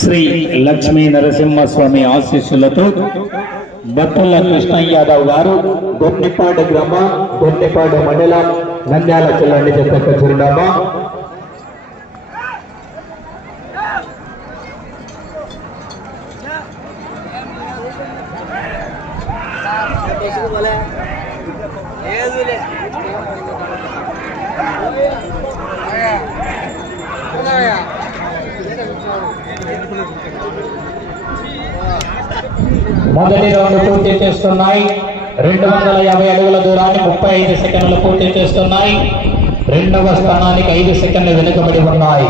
శ్రీ లక్ష్మీ నరసింహస్వామి ఆశీస్సులతో బత్తుల కృష్ణ యాదవ్ గారు గొన్నిపాడు గ్రామ గొన్నిపాడు మండలం నంద్యాల జిల్లా నిజతక్క చిరునామా. మొదటి రౌండ్ పూర్తి చేస్తున్నాయి. రెండు వందల యాభై అడుగుల దూరాన్ని ముప్పై ఐదు సెకండ్లు పూర్తి చేస్తున్నాయి. రెండవ స్థానానికి ఐదు సెకండ్లు వెనుకబడి ఉన్నాయి.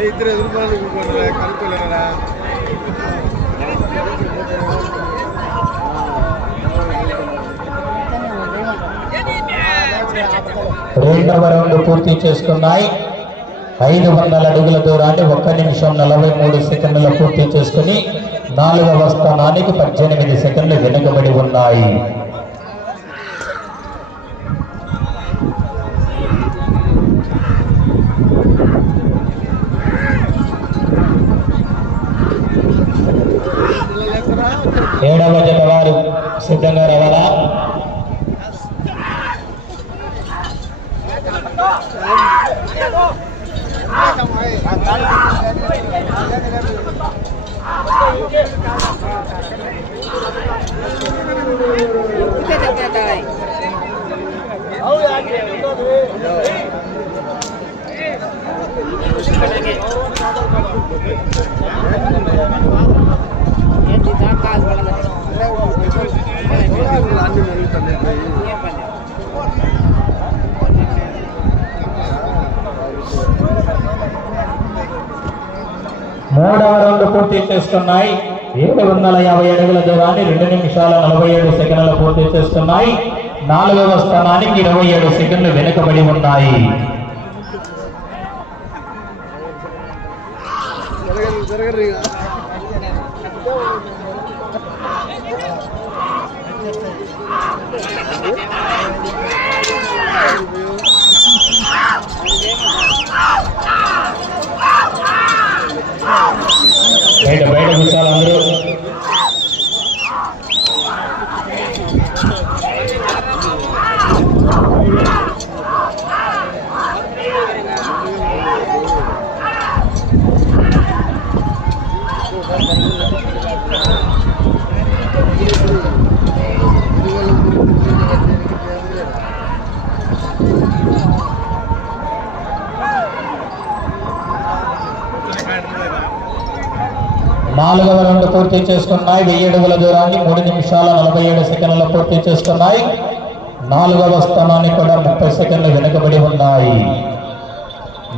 இத்தனை எதிர்பார்த்து கொடுப்பாங்க கருத்து இல்லைங்களா రెండవ రౌండ్ పూర్తి చేసుకున్నాయి. ఐదు వందల అడుగుల దూరాన్ని ఒక్క నిమిషం నలభై మూడు సెకండ్లు పూర్తి చేసుకుని నాలుగవ స్థానానికి పద్దెనిమిది సెకండ్లు వెనుకబడి ఉన్నాయి. ఏడవ జత వారు సిద్ధంగా రావాలా? పూర్తి చేస్తున్నాయి. ఏడు వందల యాభై అడుగుల దూరాన్ని రెండు నిమిషాల నలభై ఏడు సెకండ్లు పూర్తి చేస్తున్నాయి. నాలుగవ స్థానానికి ఇరవై ఏడు సెకండ్లు వెనుకబడి ఉన్నాయి. జరగరు నాలుగవ రౌండ్ పూర్తి చేసుకున్నాయి. వెయ్యి అడుగుల దూరాన్ని మూడు నిమిషాల నలభై ఏడు సెకండ్లు పూర్తి చేసుకున్నాయి. నాలుగవ స్థానాన్ని కూడా ముప్పై సెకండ్లు వెనుకబడి ఉన్నాయి.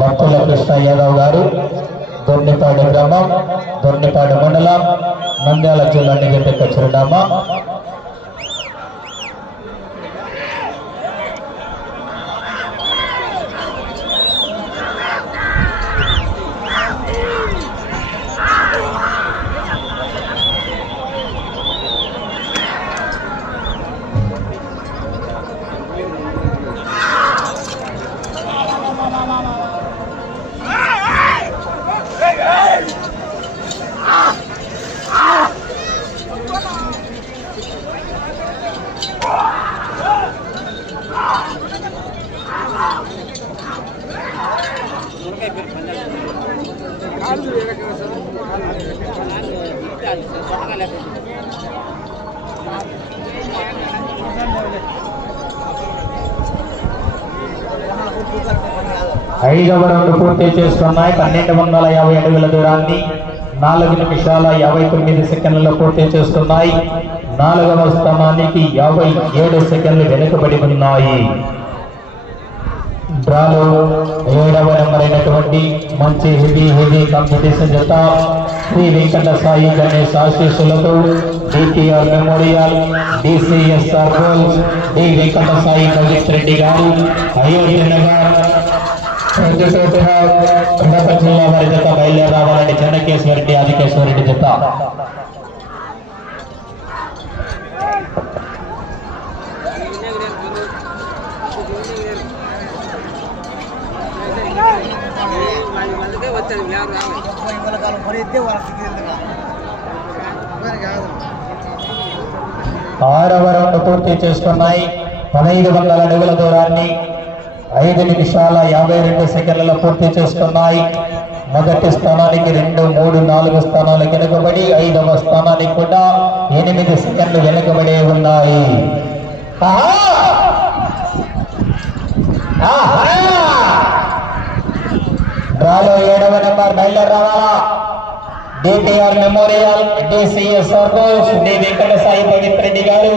భక్తుల కృష్ణ యాదవ్ గారు దొండిపాడు గ్రామం దొండిపాడు మండలం నంద్యాల జిల్లా నిగెట్టెక్క చిరునామా. ఐదవ రౌండ్ పూర్తి చేస్తున్నాయి. పన్నెండు వందల యాభై అడుగుల దూరాన్ని నాలుగు నిమిషాల యాభై తొమ్మిది సెకండ్లలో పూర్తి చేస్తున్నాయి. నాలుగవ స్థానానికి యాభై ఏడు సెకండ్లు వెనుకబడి ఉన్నాయి. డ్రాలో ఏడవ నెంబర్ అయినటువంటి మంచి హెవీ హెవీ కాంపిటీషన్ జత శ్రీ వెంకట సాయి గణేష్ ఆశీస్సులతో DTR memorial DCSR goals D Venkata Sai Pavitra Reddy garu Ayodhya Nagar ప్రొద్దుటూరుగా Kadapa జిల్లా వారి జత బయలుదేరి జత ఆరవ రౌండ్ పూర్తి చేసుకున్నాయి. పదహైదు వందల అడుగుల దూరాన్ని ఐదు నిమిషాల యాభై రెండు సెకండ్లలో పూర్తి చేస్తున్నాయి. మొదటి స్థానానికి రెండు మూడు నాలుగు స్థానాలు వెనుకబడి ఐదవ స్థానానికి కూడా ఎనిమిది సెకండ్లు వెనుకబడి ఉన్నాయి. డ్రాలో ఏడవ నెంబర్ బయలుదేరి రావాలా DTR memorial DCS D. Venkata Sai Pavitreddy garu.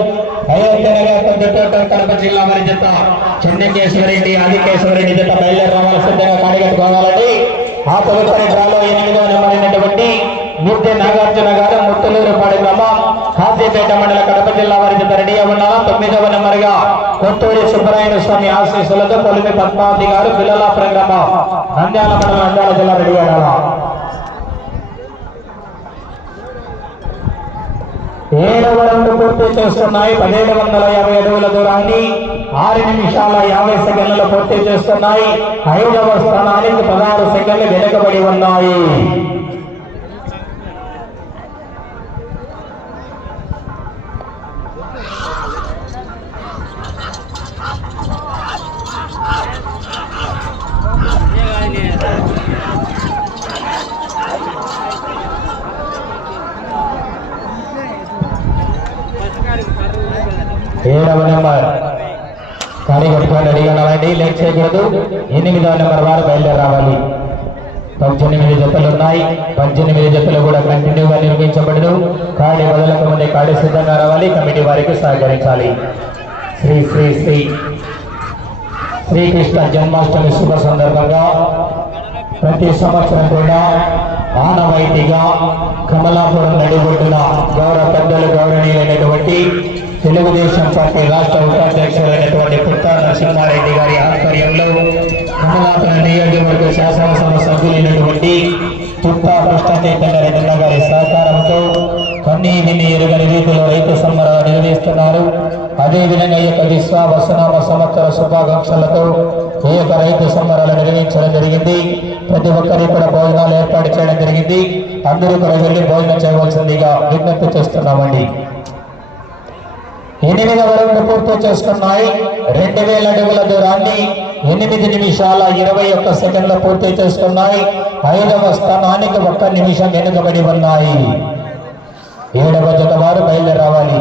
Kadapa జిల్లా వారి జత చెన్నకేశ్వరరెడ్డి ఆదికేశ్వరరెడ్డి జత బయలుదేరి రావాలి సిద్ధంగా కాడిగట్టుకోవాలండి ఆ తదుపరి డ్రాలో ఎనిమిదవ నెంబర్ అయినటువంటి ముద్దె నాగార్జున గారు ముత్తలూరు గ్రామం కాశీపేట మండల కడప జిల్లా వారి జత రెడీ ఉన్నారా? తొమ్మిదవ నెంబర్గా కొత్తూరి సుబ్బరాయణ స్వామి ఆశీస్సులతో పొలిమి పద్మావతి గారు పిల్లలాపురం గ్రామం నంద్యాల మండలం నంద్యాల జిల్లా రెడీ అయ్యారా ఏడవ రౌండ్ పూర్తి చేస్తున్నాయి. పదిహేడు వందల యాభై అడుగుల దూరాన్ని ఆరు నిమిషాల యాభై సెకండ్లు పూర్తి చేస్తున్నాయి. ఐదవ స్థానానికి పదహారు సెకండ్లు వెనుకబడి ఉన్నాయి ఏడవ నెంబర్ ఖాళీ కట్టుకొని రెడీ ఉండాలండి లేట్ చేయకూడదు. ఎనిమిదవ నెంబర్ వారు బయలుదేరి రావాలి. పద్దెనిమిది జతలు ఉన్నాయి. పద్దెనిమిది జతలు కూడా కంటిన్యూగా నిర్మించబడదు కాడి బదులకు ముందే కాడి సిద్ధంగా రావాలి. కమిటీ వారికి సహకరించాలి. శ్రీ శ్రీ శ్రీ. శ్రీకృష్ణ జన్మాష్టమి శుభ సందర్భంగా ప్రతి సంవత్సరం కూడా ఆనవాయితీగా కమలాపురం నడిబొడ్డున గౌరవ పెద్దలు గౌరవనీయులైనటువంటి తెలుగుదేశం పార్టీ రాష్ట్ర ఉపాధ్యక్షులైనటువంటి పుట్ట నరసింహారెడ్డి గారి ఆధ్వర్యంలో కమలాపురం నియోజకవర్గ శాసనసభ సభ్యులైనటువంటి పుట్ట కృష్ణచైతన్య రెడ్డి గారి సహకారంతో కొన్ని విని ఎరుగని రీతిలో రైతు సంబరాలు నిర్వహిస్తున్నారు. అదేవిధంగా ఈ యొక్క విశ్వ వసనామ సంవత్సర శుభాకాంక్షలతో ఈ యొక్క రైతు సంబరాలు నిర్వహించడం జరిగింది. ప్రతి ఒక్కరికి కూడా భోజనాలు ఏర్పాటు చేయడం జరిగింది. అందరూ కూడా వెళ్ళి భోజనం చేయవలసిందిగా విజ్ఞప్తి చేస్తున్నామండి. ఎనిమిదవ రౌండ్ పూర్తి చేస్తున్నాయి రెండు వేల అడుగుల దూరాన్ని ఎనిమిది నిమిషాల ఇరవై ఒక్క సెకండ్ల పూర్తి చేస్తున్నాయి. ఐదవ స్థానానికి ఒక్క నిమిషం వెనుకబడి ఉన్నాయి. ఏడవ జత వారు బయలుదేరి రావాలి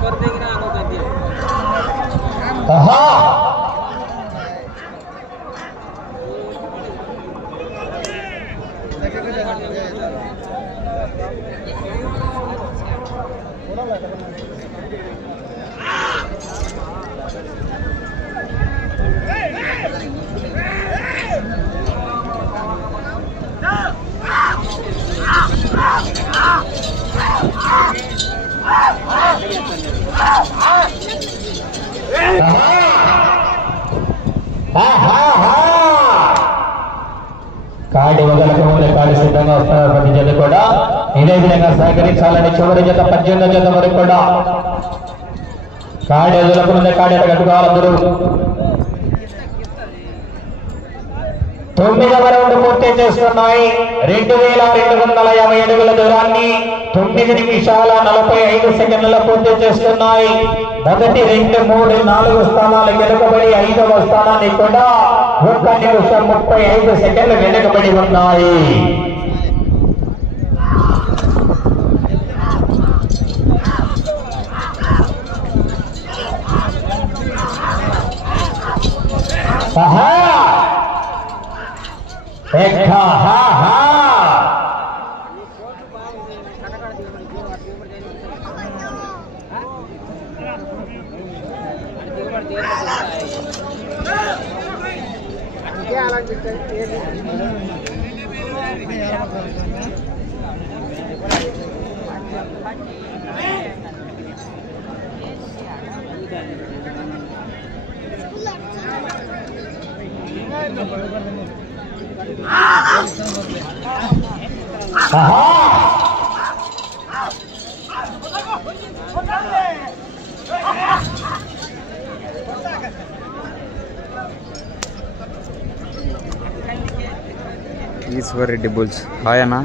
కొరతగిన అనుకుంది ఆహా కాడి వదలకు కాడి సిద్ధంగా వస్తున్నారు ప్రతి జత కూడా. ఇదే విధంగా సహకరించాలని చివరి జత పద్దెనిమిది జత వరకు కూడా. కాడి వదలకు కాడి కట్టుకోవాలందరూ తొమ్మిదవ రౌండ్ పూర్తి చేస్తున్నాయి. రెండు వేల రెండు వందల యాభై అడుగుల దూరాన్ని తొమ్మిది నిమిషాల నలభై ఐదు సెకండ్ల పూర్తి చేస్తున్నాయి. మొదటి రెండు మూడు నాలుగు స్థానాలు వెనుకబడి ఐదవ స్థానాన్ని కూడా ఒక్క నిమిషం ముప్పై ఐదు సెకండ్లు వెనుకబడి ఉన్నాయి. ఆహా! बैठा हा हा Thank you. Eshwar Reddy bulls hi అన్న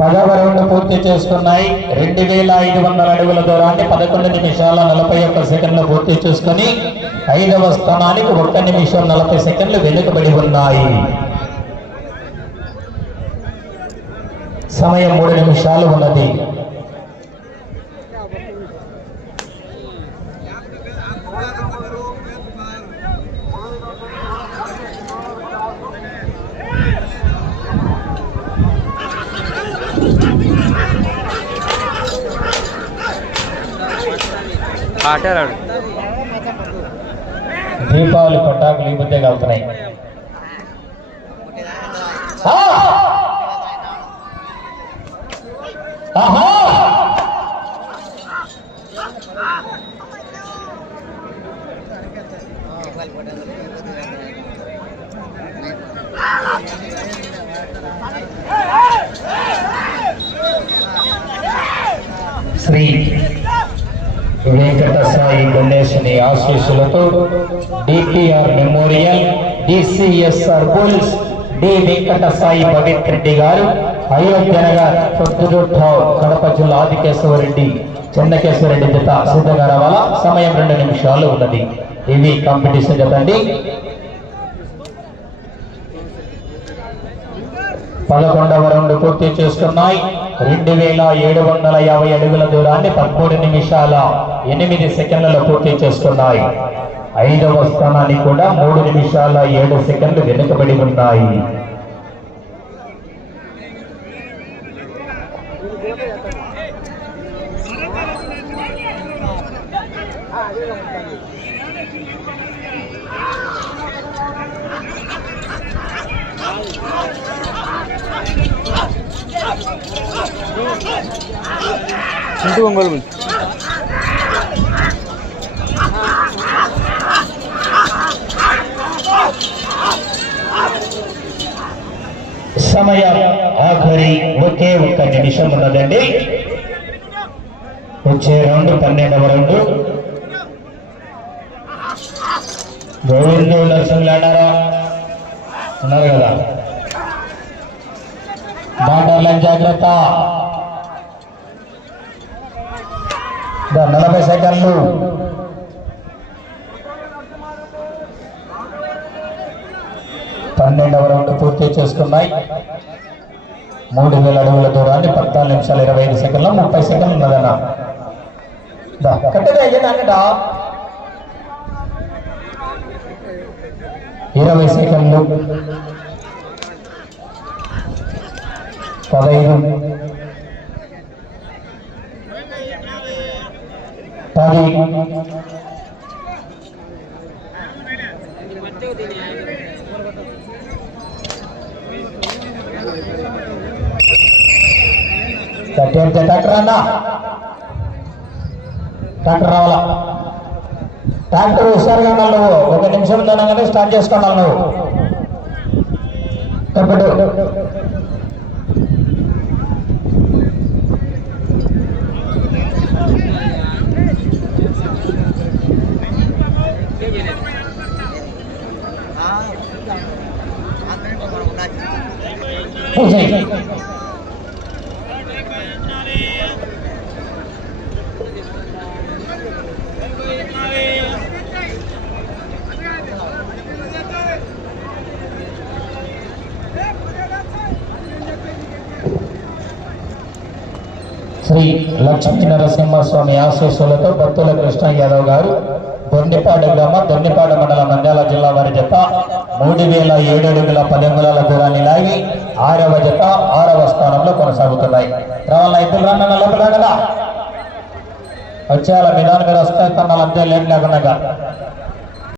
పదవ రౌండ్ పూర్తి చేసుకున్నాయి. రెండు వేల ఐదు వందల అడుగుల దూరాన్ని పదకొండు నిమిషాల నలభై ఒక్క సెకండ్లు పూర్తి చేసుకుని ఐదవ స్థానానికి ఒక్క నిమిషం నలభై సెకండ్లు వెనుకబడి ఉన్నాయి. సమయం మూడు నిమిషాలు ఉన్నది. దీపావళి పటాకులు ఈ మధ్య కలుతున్నాయి ఆ! ఆహా! శ్రీ వెంకట సాయి గణేశుని ఆశీస్సులతో DPR memorial DCSR bulls D Venkata Sai Bhagat Reddy garu Ayodhya Nagar Proddatur town Kadapa జిల్లా ఆదికేశవరెడ్డి చెన్నకేశ్వరరెడ్డి జత సిద్ధంగా రావాలా సమయం రెండు నిమిషాలు ఉన్నది. ఇవి కాంపిటీషన్ జతండి పదకొండవ రౌండ్ పూర్తి చేస్తున్నాయి రెండు వేల ఏడు వందల యాభై అడుగుల దూరాన్ని పదమూడు నిమిషాల ఎనిమిది సెకండ్లలో పూర్తి చేస్తున్నాయి ఐదవ స్థానాన్ని కూడా మూడు నిమిషాల ఏడు సెకండ్లు వెనుకబడి ఉన్నాయి. చింటూ ఒంగోలు బుల్స్ సమయం ఆఖరి ఒకే ఒక్క నిమిషం ఉన్నదండి. వచ్చే రౌండ్ పన్నెండవ రౌండ్. గోవిందు నరసింహులు లేడారా ఉన్నారు కదా. బాటర్ల జాగ్రత్త. నలభై సెకండ్లు. పన్నెండవ రౌండ్ పూర్తి చేసుకున్నాయి. మూడు వేల అడుగుల దూరాన్ని పద్నాలుగు నిమిషాలు ఇరవై ఐదు సెకండ్లు ముప్పై సెకండ్లు ఉన్నదన్నా. దా, కట్టెగా ఇరవై సెకండ్లు పదహైదు ఉన్నది కట్టేస్తే ట్రాక్టర్ అన్నా ట్రాక్టర్ రావాలా ట్రాక్టర్ హుషారుగా ఉండాలి నువ్వు ఒక నిమిషం తినగానే స్టార్ట్ చేసుకోవాలి నువ్వు కప్పటి Okay. శ్రీ లక్ష్మీ నరసింహస్వామి ఆశీస్సులతో భక్తుల కృష్ణ యాదవ్ గారు దొండిపాడు గ్రామ దొండిపాడు మండలం మండ్యాల జిల్లా వారి జత మూడు వేల ఏడు అడుగుల పది దూరాన్ని లాగి ఆరవ జత ఆరవ స్థానంలో కొనసాగుతున్నాయి. రావాల ఇద్దరు రన్న లోపల కదా. వచ్చేయాల నిదానంగా వస్తే తన అంతే లేట్ లేకుండా